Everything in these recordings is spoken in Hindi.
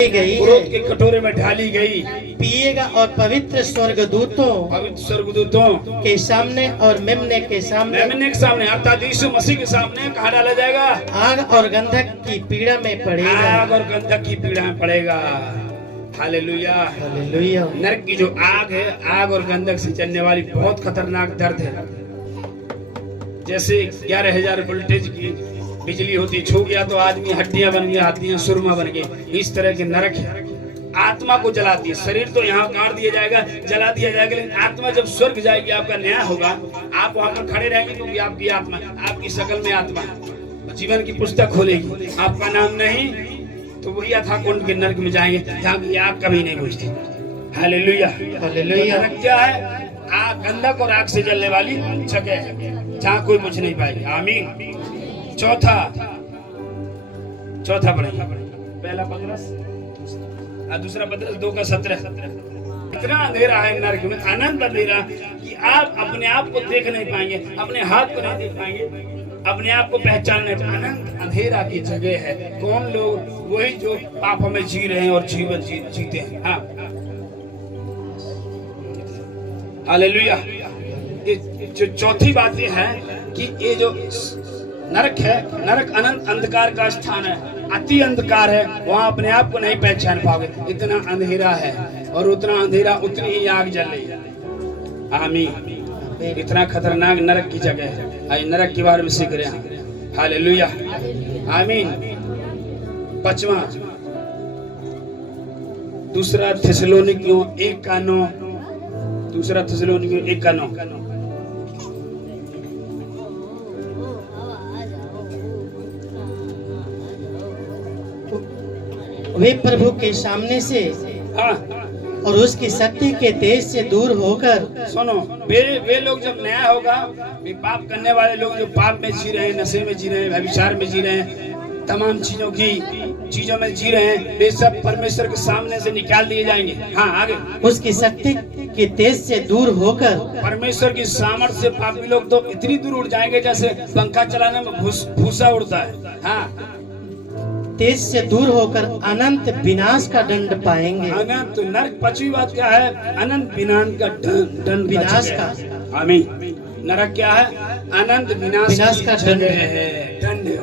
गई क्रोध के कटोरे में ढाली गई, पिएगा और पवित्र स्वर्गदूतों के सामने और मेमने के सामने अर्थात यीशु मसीह के सामने कहाँ डाला जाएगा? आग और गंधक की पीड़ा में पड़ेगा। आग और गंधक की पीड़ा में पड़ेगा। हालेलुया। हालेलुया। नरक की जो आग है, आग और गंधक से चलने वाली बहुत खतरनाक दर्द है। जैसे 11,000 वोल्टेज की बिजली होती, छू गया तो आदमी हड्डियां बन गया, हड्डियां सुरमा बन गई। इस तरह के नरक है। आत्मा को जलाती है। शरीर तो यहाँ काट दिया जाएगा, जला दिया जाएगा, लेकिन आत्मा जब स्वर्ग जाएगी, आपका न्याय होगा, आप वहां पर खड़े रहेंगे क्योंकि आपकी आत्मा, आपकी शकल में आत्मा है, जीवन की पुस्तक खोलेगी, आपका नाम नहीं तो वही अथाह कुंड के नरक में जाएंगे जहाँ की आग कभी नहीं बुझती। हालेलुया। हालेलुया। नरक क्या है? आग, गंधक और आग से जलने वाली जगह है जहाँ कोई बुझ नहीं पाएगा। आमीन। चौथा पढ़ेंगे। पहला पत्रस और दूसरा पत्रस 2:17। इतना अंधेरा है नरक में, अनंत अंधेरा कि आप अपने आप को देख नहीं पाएंगे, अपने हाथ को नहीं देख पाएंगे, अपने आप को पहचान नहीं पाएंगे। अनंत अंधेरा की जगह है। कौन लोग? वही जो पाप में जी रहे हैं और जीवन जीते हैं। हाँ, हालेलुया। जो चौथी बात ये है कि ये जो नरक है, नरक अनंत अंधकार का स्थान है, अति अंधकार है, वहां अपने आप को नहीं पहचान पाओगे, इतना अंधेरा है। और उतना अंधेरा उतनी ही आग जल रही है। आमीन। इतना खतरनाक नरक की जगह है। आई नरक के बारे में सीख रहे हैं। हालेलुया। आमीन। 5वां, दूसरा थिस्सलुनीकियों 1:9। दूसरा थिस्सलुनीकियों 1:9। वे प्रभु के सामने से और उसकी शक्ति के तेज से दूर होकर, सुनो, वे लोग जब न्याय होगा, वे पाप करने वाले लोग जो पाप में जी रहे हैं, नशे में जी रहे हैं, व्यभिचार में जी रहे हैं, तमाम चीजों में जी रहे हैं, वे सब परमेश्वर के सामने से निकाल दिए जाएंगे। हाँ, आगे। उसकी शक्ति के तेज से दूर होकर, परमेश्वर की सामर्थ्य से पापी लोग तो इतनी दूर उड़ जाएंगे जैसे पंखा चलाने में भूसा उड़ता है। हाँ, तेज से दूर होकर अनंत विनाश का दंड पाएंगे। अनंत नरक 5वीं बात क्या है? अनंत विनाश का दंड, विनाश का। आमीन। नरक क्या है? अनंत विनाश का दंड है। दंड है,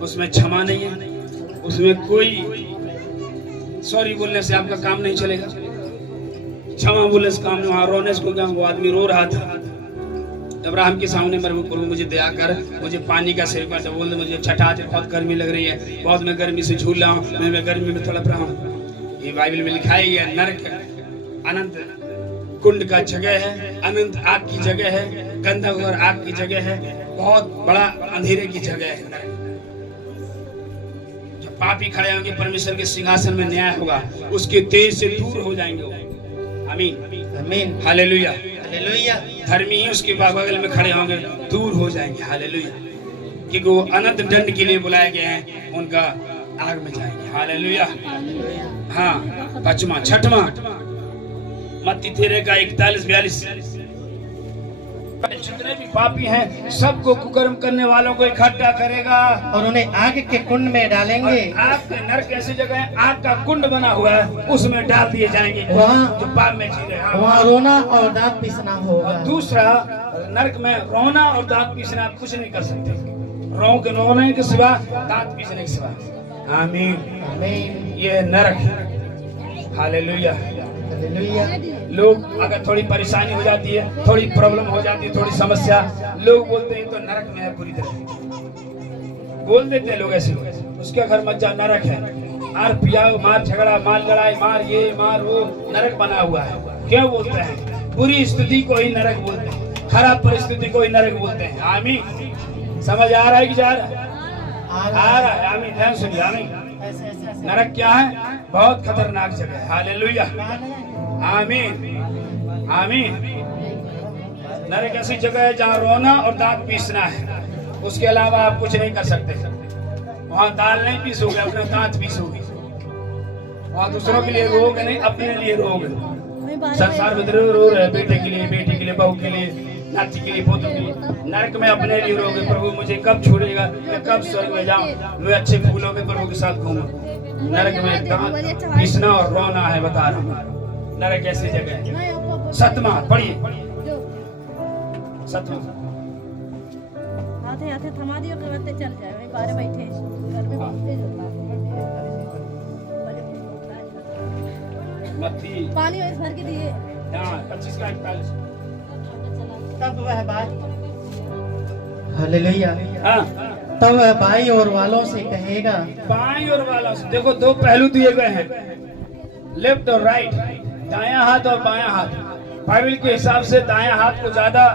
उसमें क्षमा नहीं है, उसमें कोई सॉरी बोलने से आपका काम नहीं चलेगा, क्षमा बोलने से काम नहीं। वहां रोने से को, वो आदमी रो रहा था अब्राहम के सामने, प्रभु मुझे दया कर, मुझे पानी का सेवक कर, बोल दे मुझे छठा, बहुत गर्मी लग रही है, बहुत मैं गर्मी से झूल रहा हूँ, मैं गर्मी में तड़प रहा हूँ। ये बाइबल में लिखा है। नरक अनंत कुंड का जगह है, अनंत आग की जगह है, गंधक और आग की जगह है, बहुत बड़ा अंधेरे की जगह है नरक। जब पापी खड़े होंगे परमेश्वर के सिंहासन में न्याय होगा, उसके तेज से दूर हो जाएंगे। आमीन। आमीन। हालेलुया। हालेलुया। धर्मी ही उसके बगल में खड़े होंगे, दूर हो जाएंगे। हालेलुया। क्योंकि वो अनंत दंड के लिए बुलाए गए हैं, उनका आग में जाएंगे। हालेलुया। हाँ, 5वां, 6वां, मत्ती 13:41-42। जितने भी पापी हैं सबको कुकर्म करने वालों को इकट्ठा करेगा और उन्हें आग के कुंड में डालेंगे। आग के नरक ऐसी जगह है, आग का कुंड बना हुआ है, उसमें डाल दिए जाएंगे वहाँ जो पाप में जी रहे हैं। वहाँ रोना और दांत पीसना होगा। और दूसरा, नरक में रोना और दांत पीसना आप कुछ नहीं कर सकते, रोने के सिवा, दांत पीसने के सिवा। आमीन। आमीन। ये नरक है। हालेलुया। हालेलुया। लोग अगर थोड़ी परेशानी हो जाती है, थोड़ी प्रॉब्लम हो जाती है, थोड़ी समस्या, लोग बोलते हैं तो नरक में है, पूरी तरह बोल देते हैं लोग ऐसे। उसके घर मत जा, नरक है, मार पियाओ, मार झगड़ा, मार लड़ाई, मार ये मार वो, नरक बना हुआ है। क्यों बोलते हैं? बुरी स्थिति को ही नरक बोलते हैं, खराब परिस्थिति को ही नरक बोलते हैं। आमीन। समझ आ रहा है कि जा रहा है? आ रहा है। आमीन। ध्यान सुनिए। आमीन। नरक क्या है? बहुत खतरनाक जगह है। हालेलुया। आमीन। आमीन। नरक ऐसी जगह है जहाँ रोना और दांत पीसना है, उसके अलावा आप कुछ नहीं कर सकते। वहाँ दाल नहीं पीसोगे, अपने दांत पीसोगे। वहाँ दूसरों के लिए रोग नहीं, अपने लिए रोग। संसार में रो रहे, बेटे के लिए, बेटी के लिए, बहू के लिए, नाती के लिए, पोतों के लिए। नरक में अपने लिए रोगे, प्रभु मुझे कब छोड़ेगा, मैं कब स्वर्ग में जाऊं, मैं अच्छे फूलों में प्रभु के साथ घूमूं। नरक में दांत पीसना और रोना है, बता रहा हूँ। नरक ऐसी जगह है। सतमा पढ़िए, सतमा। हाथे हाथे थमा दियो, करते चल जाए, वहीं बाहर बैठे घर में बहुत तेज होता मत्ती पानी वैसे भर के दिए। हाँ 25 का 41। तब वह भाई, हालेलुया, हाँ तब वह बाई और वालों से कहेगा। बाईं और वालों से, देखो दो पहलू दिए गए हैं, लेफ्ट और राइट, दायां हाथ और बायां हाथ। बाइबल के हिसाब से दायां हाथ को ज्यादा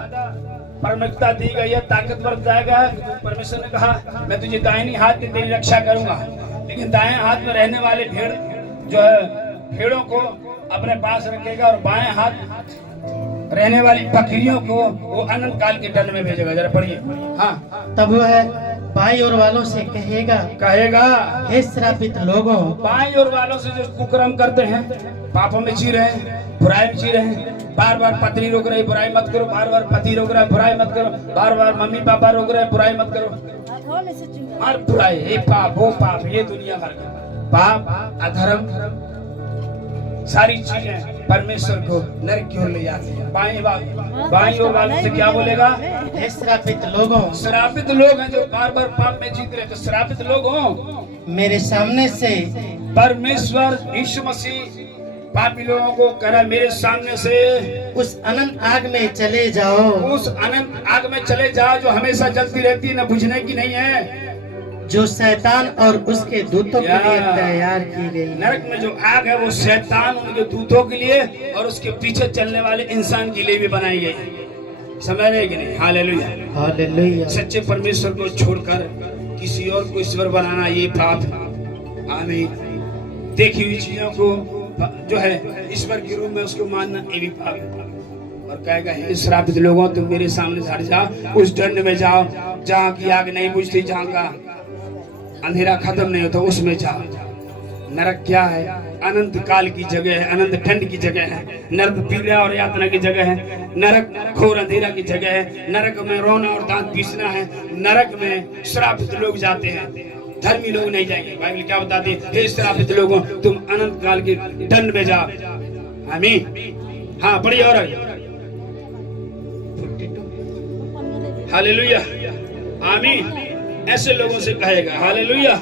प्राथमिकता दी गई है, ताकतवर जाएगा। परमेश्वर ने कहा मैं तुझे दाहिनी हाथ की तेरी रक्षा करूंगा, लेकिन दाएं हाथ में रहने वाले भेड़ जो है भेड़ों को अपने पास रखेगा और बाएं हाथ रहने वाली बकरियों को वो अनंत काल के दंड में भेजेगा। जरा पढ़िए। हाँ, तब वह बाई और वालों से कहेगा, हे श्रापित लोगों। बाई और वालों से जो कुकर्म करते हैं, पापों में जी रहे हैं, बुराई में जी रहे हैं, बार बार पत्नी रोक रही बुराई मत करो, बार बार पति रोक रहा है बुराई मत करो, बार बार मम्मी पापा रोक रहे हैं बुराई मत करो, हर बुराई, ये पाप वो पाप, ये दुनिया भर का पाप अधर्म सारी चीजें परमेश्वर को नरक की ओर ले जाती है। बाईं ओर वालों से क्या बोलेगा? हे श्रापित लोगों। श्रापित लोग हैं जो बार बार पाप में जीत रहे, तो श्रापित लोग हो मेरे सामने से। परमेश्वर यीशु मसीह पापी लोगों को कह रहा, मेरे सामने से उस अनंत आग में चले जाओ। उस अनंत आग में चले जाओ जो हमेशा जलती रहती है, न बुझने की नहीं है, जो शैतान और उसके दूतों के लिए तैयार की गई। नरक में जो आग है वो शैतान उनके दूतों के लिए और उसके पीछे चलने वाले इंसान के लिए भी बनाई गई। समझ रहे कि नहीं? Hallelujah, hallelujah. सच्चे परमेश्वर को छोड़कर किसी और को ईश्वर बनाना ये पाप है। आमीन। देखी हुई चीजों को जो है ईश्वर के रूप में उसको मानना ये भी पाप है। और कहेगा, हे श्रापित लोगों तुम मेरे सामने से हट जाओ, उस दंड में जाओ जहाँ की आग नहीं बुझती, जहाँ का अंधेरा खत्म नहीं होता, उसमें जाओ। नरक क्या है? अनंत काल की जगह है, अनंत ठंड की जगह है, नरक पीड़ा और यातना की जगह है, नरक घोर अंधेरा की जगह है, नरक में रोना और दांत पीसना है, नरक में श्रापित लोग जाते हैं, धर्मी लोग नहीं जाएंगे। बाइबल क्या बताती है? हे श्रापित लोगों तुम अनंत काल के दंड में जाओ। आमीन। हाँ पढ़िए और हालेलुया, आमीन। ऐसे लोगों से कहेगा, हालेलुया,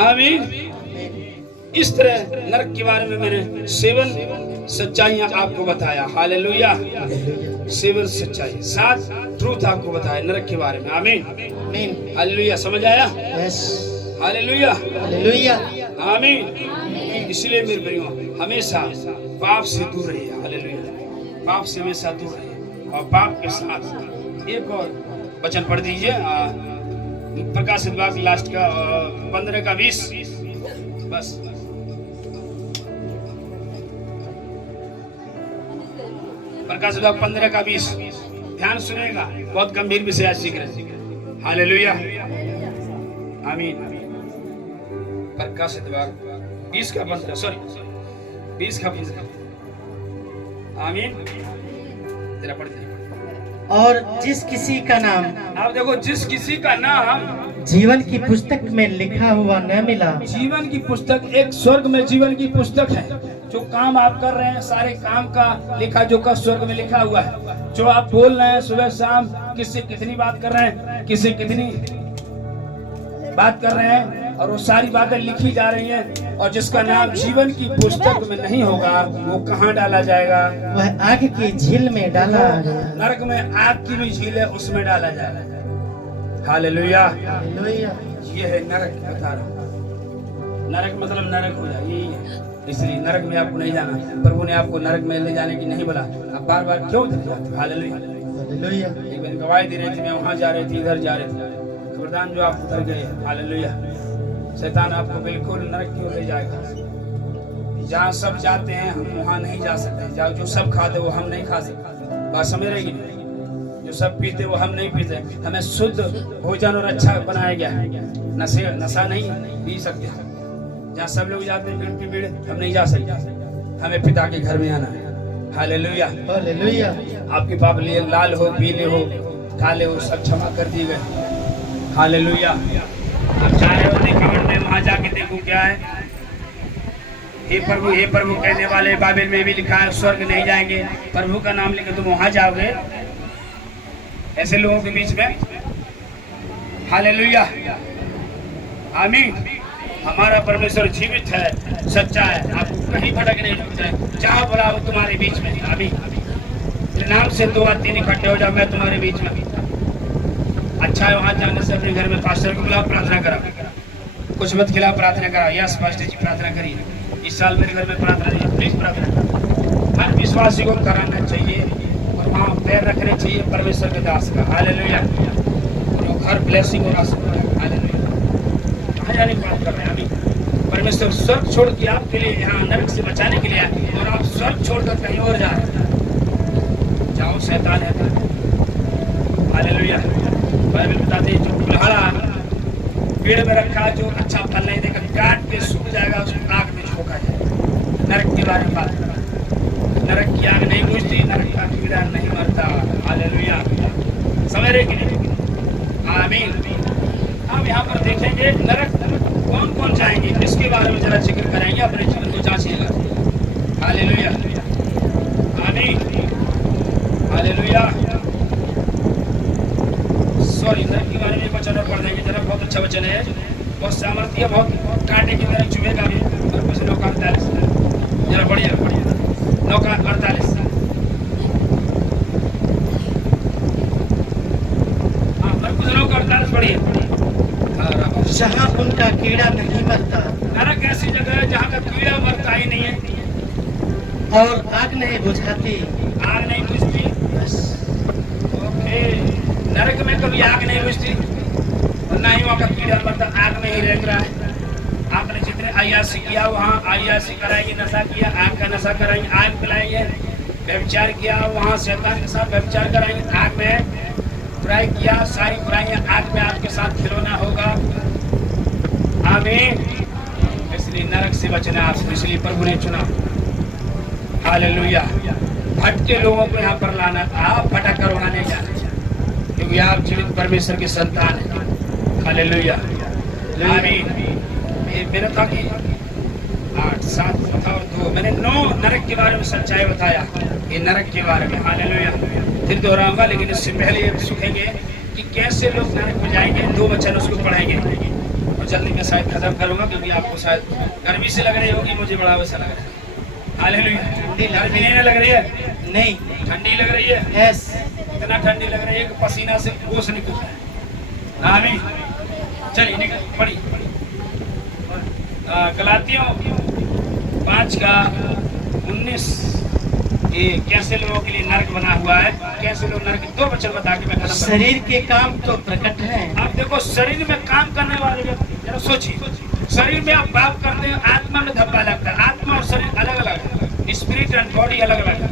आमीन। इस तरह नरक के बारे में मैंने 7 सच्चाइयां आपको बताया। हालेलुया, 7 सच्चाई, 7 ट्रूथ आपको बताया नरक के बारे में। आमीन, हालेलुया। समझ आया? हालेलुया, हालेलुया, आमीन। इसलिए मेरे भाइयों हमेशा पाप से दूर रहिए। हालेलुया, पाप से हमेशा दूर रहिए। और पाप के साथ एक और वचन पढ़ दीजिए, प्रकाशित वाक्य लास्ट का 15 का 20 बस। प्रकाशित वाक्य 15 का 20 ध्यान सुनेगा, बहुत गंभीर विषय आज सीख रहे हैं। हालेलुया, आमीन। प्रकाशित वाक्य 20 का 15, सॉरी 20 का 15, आमीन। तेरा पढ़ते और जिस किसी का नाम, आप देखो, जिस किसी का नाम जीवन की पुस्तक में लिखा हुआ न मिला। जीवन की पुस्तक, एक स्वर्ग में जीवन की पुस्तक है। जो काम आप कर रहे हैं सारे काम का लेखा जोखा स्वर्ग में लिखा हुआ है। जो आप बोल रहे हैं सुबह शाम, किससे कितनी बात कर रहे हैं, किससे कितनी बात कर रहे हैं, और वो सारी बातें लिखी जा रही हैं। और जिसका नाम जीवन की पुस्तक में नहीं होगा वो कहाँ डाला जाएगा? वह आग की झील में डाला गया। नरक में आग की भी झील है, उसमें डाला जाएगा। Hallelujah, hallelujah. ये है नरक, बता रहा हूँ। नरक मतलब नरक हो जाए, यही है। इसलिए नरक में आपको नहीं जाना। प्रभु ने आपको नरक में ले जाने की नहीं बोला। आप बार बार क्यों उधर जाते? Hallelujah, hallelujah. एक बार गवाही दे रही थी, मैं वहाँ जा रही थी, इधर जा रही थी, खबरदार जो आप उतर गए। हालेलुया, शैतान आपको बिल्कुल नरक की ओर ले जाएगा। जहाँ सब जाते हैं हम वहाँ नहीं जा सकते। जहाँ जो सब खाते वो हम नहीं खा सकते। बात समझ रहे? जो सब पीते वो हम नहीं पीते। हमें शुद्ध भोजन और अच्छा बनाया गया है। नशा नहीं पी सकते। जहाँ सब लोग जाते हैं भीड़ की भीड़, हम नहीं जा सकते। हमें पिता के घर में आना है। Hallelujah, hallelujah. आपके पाप लिए लाल हो, पीले हो, काले हो, सब क्षमा कर दिए गए। हालेलुया। आप जा रहे हो कमर में, वहां जाके देखो क्या है, हे प्रभु कहने वाले बाइबल में भी लिखा है स्वर्ग नहीं जाएंगे, प्रभु का नाम लेकर तुम वहां जाओगे। ऐसे लोगों के बीच में हालेलुया, आमीन। हमारा परमेश्वर जीवित है, सच्चा है, आपको कहीं भटक नहीं सकता है। जहाँ बोला वो तुम्हारे बीच में, आमीन। नाम से 2 या 3 इकट्ठे हो जाओ, मैं तुम्हारे बीच में। अच्छा है, वहां जाने से अपने घर में पास्टर को बुलाओ, प्रार्थना कराओ, कुछ मत खिलाओ, प्रार्थना कराओ। यस पास्टर जी, प्रार्थना करिए। इस साल मेरे घर में प्रार्थना नहीं, प्लीज प्रार्थना करो। हर विश्वासी को कराना चाहिए और वहाँ पैर रखने चाहिए परमेश्वर के दास का। हालेलुया, घर ब्लेसिंग और आशीर्वाद। हालेलुया, कहाँ जाने की बात कर रहे हैं अभी? परमेश्वर स्वर्ग छोड़ के आपके लिए यहाँ नरक से बचाने के लिए आए और आप स्वर्ग छोड़कर कहीं और जा रहे हैं। जाओ, शैतान है। हालेलुया, बाइबल बताते हैं जो कुल्हाड़ा पेड़ में रखा, जो अच्छा फल नहीं देगा, काट के सूख जाएगा, उसको आग में झोंका जाएगा। नरक के बारे में बात कर रहा है। नरक की आग नहीं बुझती, नरक का कीड़ा नहीं मरता। हालेलुया, समझ रहे कि नहीं? आमीन। अब यहाँ पर देखेंगे नरक कौन कौन जाएंगे, इसके बारे में जरा जिक्र करेंगे, अपने जीवन को जांचिएगा। हालेलुया, आमीन, हालेलुया। सॉरी, नरक के बारे में वचन और पढ़ देंगे जरा, बहुत अच्छा वचन है, बहुत सामर्थ्य है, बहुत कांटे की तरह चुभेगा भी। और कुछ 9:48 जरा बढ़िया 9:48। जहाँ उनका कीड़ा नहीं मरता, नरक ऐसी जगह है जहाँ का कीड़ा मरता ही नहीं है और आग नहीं बुझाती, आग नहीं बुझती। ओके, नरक में कभी आग नहीं बुझती और ना ही वहाँ का कीड़ा मरता, आग में ही रेंग रहा है। आपने जितने अय्याशी किया वहाँ अय्याशी कराएंगे, नशा किया आग का नशा कराएंगे, आग पिलाएंगे। व्यभिचार किया वहाँ शैतान के साथ व्यभिचार कराएंगे, आग में। बुराई किया, सारी बुराइयां आग में आपके साथ खिलौना होगा। आमीन। इसलिए नरक से बचना आपसे, इसलिए प्रभु ने चुना। हालेलुया, भटके लोगों को यहाँ पर लाना था, आप भटक कर वहां नहीं जाना, क्योंकि आप जीवित परमेश्वर के संतान हैं। हालेलुया, आमीन। मेरा था कि 8, 7 और 2 मैंने 9 नरक के बारे में सच्चाई बताया, ये नरक के बारे में। हालेलुया, फिर दोहराऊंगा, लेकिन इससे पहले ये सीखेंगे कि कैसे लोग नरक में जाएंगे। 2 वचन उसको पढ़ेंगे और जल्दी मैं शायद खत्म करूंगा, क्योंकि आपको शायद गर्मी से लग रही होगी, मुझे बड़ा वैसा लग रहा है। हालेलुया, गर्मी नहीं लग रही है? नहीं, ठंडी लग रही है। यस, इतना ठंडी लग रही है कि पसीना से ओस निकल रहा है। आमीन। चलिए निकल पढ़ी गलातियों 5:19। ये कैसे लोगों के लिए नरक बना हुआ है, कैसे लोग नरक। 2 वचन बता के मैं खत्म। शरीर के काम तो प्रकट है। आप देखो, शरीर में काम करने वाले जरा सोचिए, शरीर में आप पाप करते हैं, आत्मा में धब्बा लगता है। आत्मा और शरीर अलग अलग है, स्पिरिट एंड बॉडी अलग अलग है।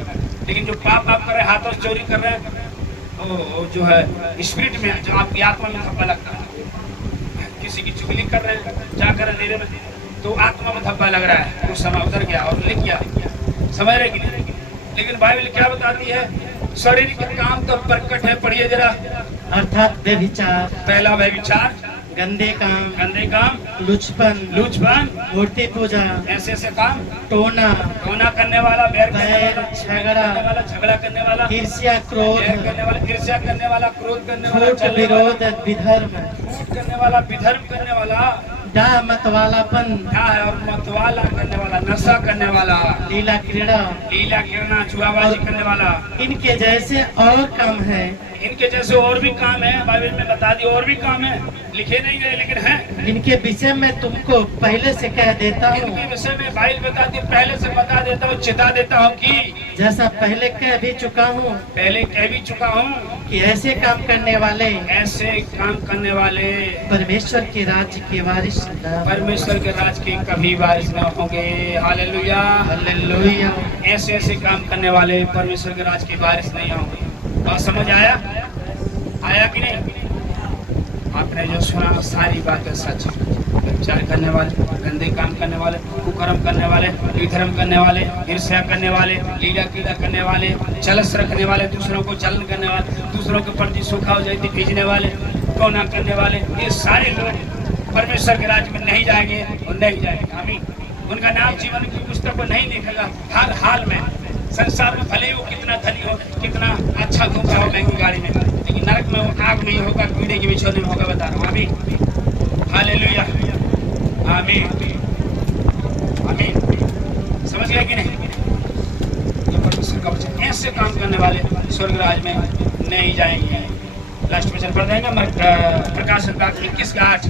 लेकिन जो पाप आप कर रहे हैं, हाथों से चोरी कर रहे हैं, वो जो है स्पिरिट में, जो आपकी आत्मा में धब्बा लगता है। किसी की चुगली कर रहे हैं जाकर अंधेरे में, तो आत्मा में धब्बा लग रहा है, उस समय उधर गया और लिख गया। समझ रहे कि नहीं? लेकिन बाइबल क्या बताती है? शरीर के काम तो प्रकट है, पढ़िए जरा। अर्थात व्यभिचार, पहला व्यभिचार, गंदे काम, लुचपन, मूर्ति पूजा, ऐसे ऐसे काम, टोना करने वाला, बैर झगड़ा करने वाला, ईर्ष्या, क्रोध, ईर्ष्या करने वाला, क्रोध करने वाला, झूठ, विरोध, विधर्म, झूठ करने वाला, विधर्म करने वाला, डाह मतवालापन, और मतवाला करने वाला, नशा करने वाला, लीला क्रीड़ा, जुआबाजी करने वाला। इनके जैसे और काम है। इनके जैसे और भी काम है, बाइबल में बता दी, और भी काम है, लिखे नहीं गए लेकिन हैं। इनके विषय में तुमको पहले से कह देता हूँ, इनके विषय में बाइबल बताती, पहले से बता देता हूँ, चिता देता हूँ कि जैसा पहले कह भी चुका हूँ कि ऐसे काम करने वाले परमेश्वर के राज्य के वारिस परमेश्वर के राज के कभी वारिस न होंगे। Hallelujah, hallelujah. ऐसे काम करने वाले परमेश्वर के राज के वारिस नहीं होंगे। बात समझ आया कि नहीं? आपने जो सुना सारी बातें सच। व्यभिचार करने वाले, गंदे काम करने वाले, कुकर्म करने वाले, विधर्म करने वाले, ईर्ष्या करने वाले, लीला क्रीड़ा करने वाले, चलस रखने वाले, दूसरों को चलन करने वाले, दूसरों के प्रति सूखा हो जाती भेजने वाले, टोना करने वाले, ये सारे लोग परमेश्वर के राज्य में नहीं जाएंगे और नहीं जाएंगे। आमीन। उनका नाम जीवन की पुस्तक में नहीं लिखेगा। हर हाल में संसार में भले ही वो कितना धनी हो, कितना अच्छा घूम रहा हो महंगी गाड़ी में, लेकिन नरक में वो आग में होगा, कीड़े के बिछोने में होगा। बता रहा हूँ। आमीन, हालेलुया, आमीन, आमीन। समझ गया कि नहीं? ये परमेश्वर का वचन। ऐसे काम करने वाले स्वर्ग राज में नहीं जाएंगे। लास्ट वचन पढ़ देंगे प्रकाशित भाग 21 का 8।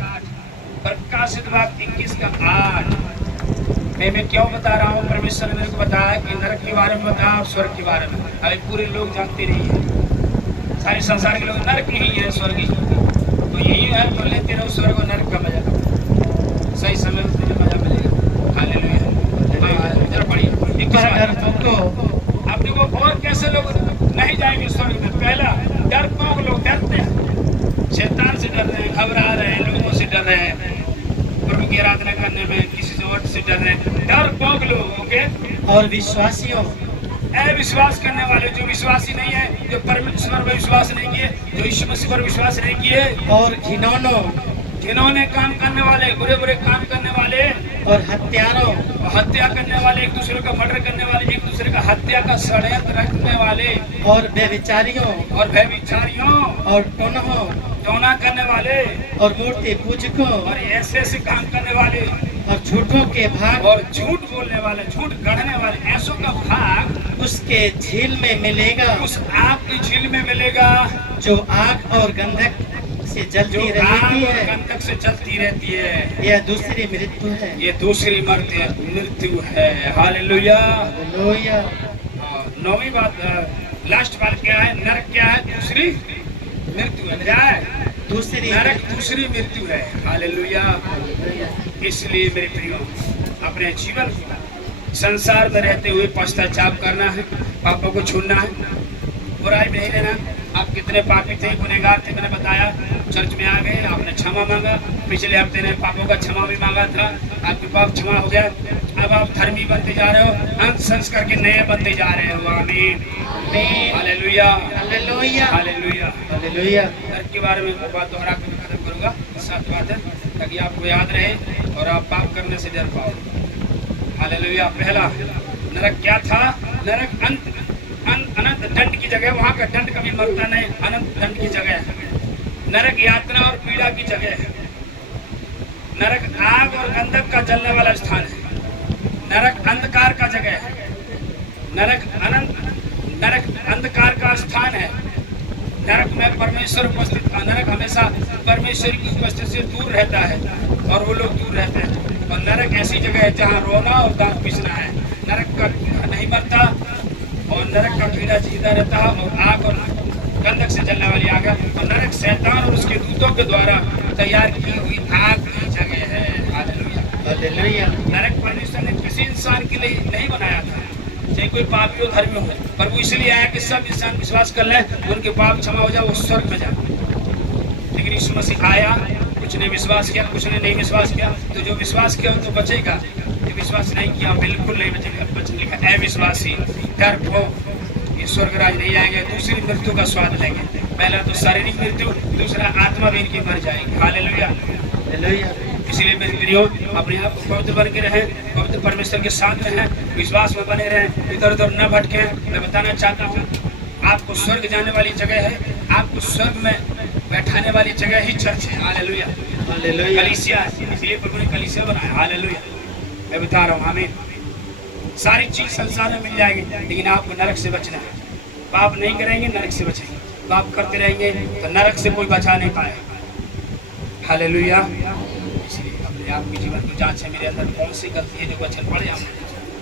प्रकाशित भाग 21 का 8। मैं क्यों बता रहा हूँ? परमेश्वर ने मेरे को बताया कि नरक के बारे में बताया और स्वर्ग के बारे में। अभी पूरे लोग जानते नहीं है, सारे संसार के लोग नरक ही है, स्वर्ग ही तो यही है। तो लेते रहो स्वर्ग और नरक का मजा, सही समय में तुझे मजा मिलेगा। हालेलुया। जरा पढ़िए 21। अब देखो और कैसे लोग नहीं जाएंगे स्वर्ग में। पहला, डरपोक लोग डरते हैं, शैतान से डर रहे हैं, घबरा रहे हैं, लोगों से डर रहे हैं, प्रभु की आराधना करने में किसी से और से डर रहे हैं, डरपोक लोग। ओके। और विश्वासियों, विश्वास करने वाले जो विश्वासी नहीं है, जो परमेश्वर पर विश्वास नहीं किए, जो यीशु मसीह पर विश्वास नहीं किए, और घिनौने काम करने वाले, बुरे बुरे काम करने वाले, और हत्यारों, हत्या करने वाले, एक दूसरे का मर्डर करने वाले, एक दूसरे का हत्या का षड्यंत्र रखने वाले, और व्यभिचारियों, और टोना करने वाले, और मूर्ति पूजकों, और ऐसे काम करने वाले, और झूठों के भाग, और झूठ बोलने वाले, झूठ गढ़ने वाले, ऐसों का भाग उसके झील में मिलेगा, उस आग की झील में मिलेगा, जो आग और गंधक से जलती रहती है, गंधक से जलती रहती है। यह दूसरी मृत्यु है, ये दूसरी मृत्यु है। Hallelujah, hallelujah. 9वीं बात, लास्ट बात क्या है? नरक क्या है? दूसरी मृत्यु है। क्या है? दूसरी नरक दूसरी मृत्यु है। हालेलुया। इसलिए मेरे प्रियो, अपने जीवन को संसार में रहते हुए पश्चाताप करना है, पापों को छोड़ना है, बुराई में नहीं रहना। आप कितने पापी थे, गुनहगार थे, मैंने बताया। चर्च में आ गए, आपने क्षमा मांगा, पिछले हफ्ते ने पापों का क्षमा भी मांगा था, आपके पाप क्षमा हो गया। अब आप धर्मी बनते जा रहे हो, अंत संस्कार के नए बनते जा रहे हो। आमीन, हालेलुया, हालेलुया, हालेलुया, हालेलुया। नरक के बारे में एक बात दोहरा कर खत्म करूंगा, 7 बात है, ताकि आपको याद रहे और आप पाप करने से डर पाओ। हालेलुया। पहला, नरक क्या था? नरक अनंत दंड की जगह, वहां का दंड कभी मरता नहीं, अनंत दंड की जगह है। नरक यातना और पीड़ा की जगह है। नरक आग और गंधक का जलने वाला स्थान है। नरक अंधकार का जगह है। नरक अंधकार का स्थान है। नरक में परमेश्वर उपस्थित, नरक हमेशा परमेश्वर की उपस्थिति से दूर रहता है और वो लोग दूर रहते हैं। और नरक ऐसी जगह है जहाँ रोना और दांत पीसना है। नरक का नहीं मरता और नरक का कीड़ा जीता रहता है, और आग और गंधक से जलने वाली आग है। और नरक शैतान और उसके दूतों के द्वारा तैयार की हुई आग की जगह है। Hallelujah, hallelujah. नरक परमेश्वर ने किसी इंसान के लिए नहीं बनाया था, चाहे कोई पापी हो, धर्मी हो, पर वो इसलिए आया कि सब इंसान विश्वास कर लें, उनके पाप क्षमा हो जाए, वो स्वर्ग में जाए। लेकिन यीशु मसीह आया, कुछ ने विश्वास किया, कुछ ने नहीं विश्वास किया। तो जो विश्वास किया तो बचेगा, जो विश्वास नहीं किया बिल्कुल नहीं बचेगा। बचने लिखा अविश्वासी, डरपोक, ये स्वर्ग राज नहीं आएंगे, दूसरी मृत्यु का स्वाद लेंगे। पहला तो शारीरिक मृत्यु, दूसरा आत्मा भी इनकी मर जाएगी। Hallelujah, hallelujah. इसलिए मेरे प्रियो, अपने आप को पवित्र बन के रहें, पवित्र परमेश्वर के साथ रहें, विश्वास में बने रहें, इधर उधर न भटके। मैं बताना चाहता हूँ, आपको स्वर्ग जाने वाली जगह है, आपको स्वर्ग में बैठाने वाली जगह ही चर्च है। Hallelujah, hallelujah. कलीसिया है, इसलिए प्रभु ने कलीसिया बनाया। हालेलुया, मैं बता रहा हूँ। आमीन। सारी चीज संसार में मिल जाएगी, लेकिन आपको नरक से बचना है। पाप नहीं करेंगे, नरक से बचेंगे। पाप करते रहेंगे तो नरक से कोई बचा नहीं पाएगा। हालेलुया। इसलिए अपने आप के जीवन को जांच है, मेरे अंदर कौन सी गलती है जो वचन पढ़े हम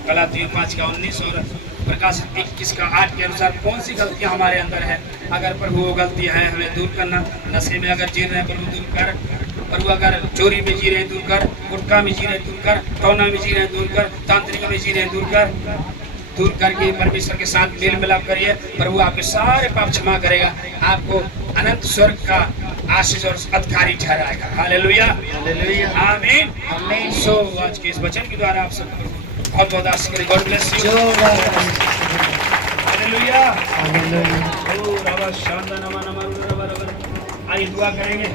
गलातियों 5 का 19 और प्रकाशित 21 का 8 के अनुसार कौन सी गलतियां हमारे अंदर है। अगर प्रभु वो गलतियां हैं हमें दूर करना। नशे में अगर जी रहे हैं प्रभु दूर कर, प्रभु अगर चोरी में जी रहे हैं दूर कर, गुटखा में जी रहे हैं दूर कर, टोना में जी रहे हैं दूर कर, तांत्रिक में जी रहे हैं दूर करके परमेश्वर के साथ मेल मिलाप करिए। प्रभु आपके सारे पाप क्षमा करेगा, आपको अनंत स्वर्ग का आशीष और अधिकारी ठहराएगा। Hallelujah, hallelujah. आमीन, आमीन। सो आज के इस वचन के द्वारा आप सबको बहुत बहुत आशीष करें। God bless you. हालेलुया, आइए दुआ करेंगे।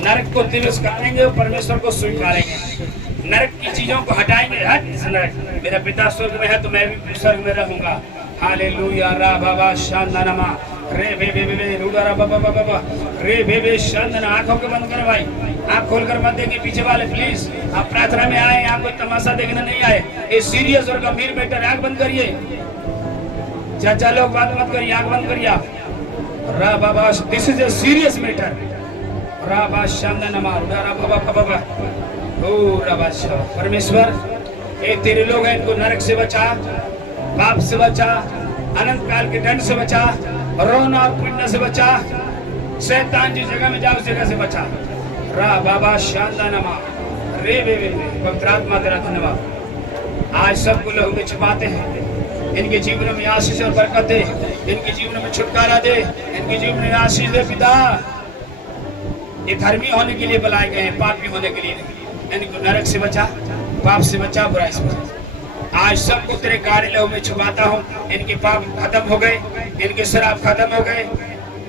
नरक को तिरस्कारेंगे और परमेश्वर को स्वीकारेंगे। नरक की चीजों को हटाएंगे। हट नरक, मेरा पिता स्वर्ग में है तो मैं भी स्वर्ग में रहूंगा। हालेलुया। रा बाबा शांदानमा रे बे बे बे रूडा रा बाबा बाबा रे बे बे शांदना। आंखों के बंद करो भाई, आंख खोलकर मत देखिए। पीछे वाले प्लीज, आप प्रार्थना में आए, यहाँ कोई तमाशा देखने नहीं आए। ये सीरियस और गंभीर मैटर। आंख बंद करिए, चाचा लोग बात मत करिए, आंख बंद करिए आप। रा बाबा, this is a serious matter. रा बा शांदना रूडा रा बाबा बाबा ओ रा बा। परमेश्वर, ये तेरे लोग हैं, इनको नरक से बचा, पाप से बचा, अनंत काल के दंड से बचा, रोना और पीटने से बचा, शैतान जिस जगह में जाए उस जगह से बचा। रा बाबा शांदानमा रे बे बे। पवित्र आत्मा तेरा धन्यवाद। आज सबको लहू में छिपाते हैं, इनके जीवन में आशीष और बरकत दे, इनके जीवन में छुटकारा दे, इनके जीवन में आशीष दे पिता। ये धर्मी होने के लिए बुलाए गए हैं, पापी होने के लिए नहीं। इनको नरक से बचा, पाप से बचा, बुराई से बचा। आज सबको तेरे गाड़ी लहू में छुपाता हूँ। इनके पाप खत्म हो गए, इनके शराब खत्म हो गए,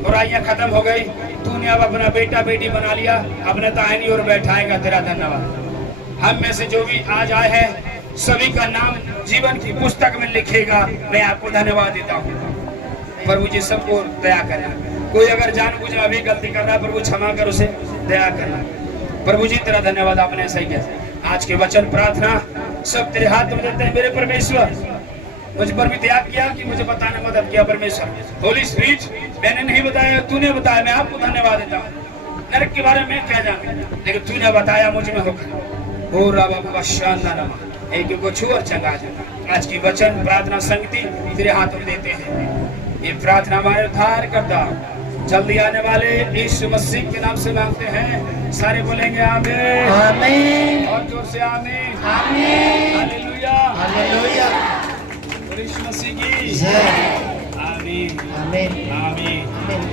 बुराइयां खत्म हो गई। तूने अब अपना बेटा बेटी बना लिया, अपने दाहिनी ओर बैठाएगा। तेरा धन्यवाद। हम में से जो भी आज आए हैं सभी का नाम जीवन की पुस्तक में लिखेगा। मैं आपको धन्यवाद देता हूँ। प्रभु जी सबको दया करना। कोई अगर जानबूझ अभी गलती कर रहा है, प्रभु क्षमा कर, उसे दया करना। प्रभु जी तेरा धन्यवाद, आपने सही किया। आज के वचन प्रार्थना सब तेरे हाथ में देते हैं। मेरे परमेश्वर, मुझ पर भी दया किया कि मुझे बताने मदद किया। परमेश्वर होली स्पिरिट, मैंने नहीं बताया, तूने बताया। मैं आपको धन्यवाद देता हूँ। नरक के बारे में क्या जानूं, लेकिन तूने बताया, मुझ में होगा। ओ रा बाबा शांदानमा, एक को छू और चंगा जा। आज की वचन प्रार्थना संगति तेरे हाथ में देते हैं। ये प्रार्थना हमारे उद्धार करता जल्दी आने वाले यीशु मसीह के नाम से मांगते हैं। सारे बोलेंगे आमीन, आमीन, और जोर से आमीन, आमीन, हालेलुया, हालेलुया, यीशु मसीह की जय, आमीन, आमीन, आमीन। आमीन।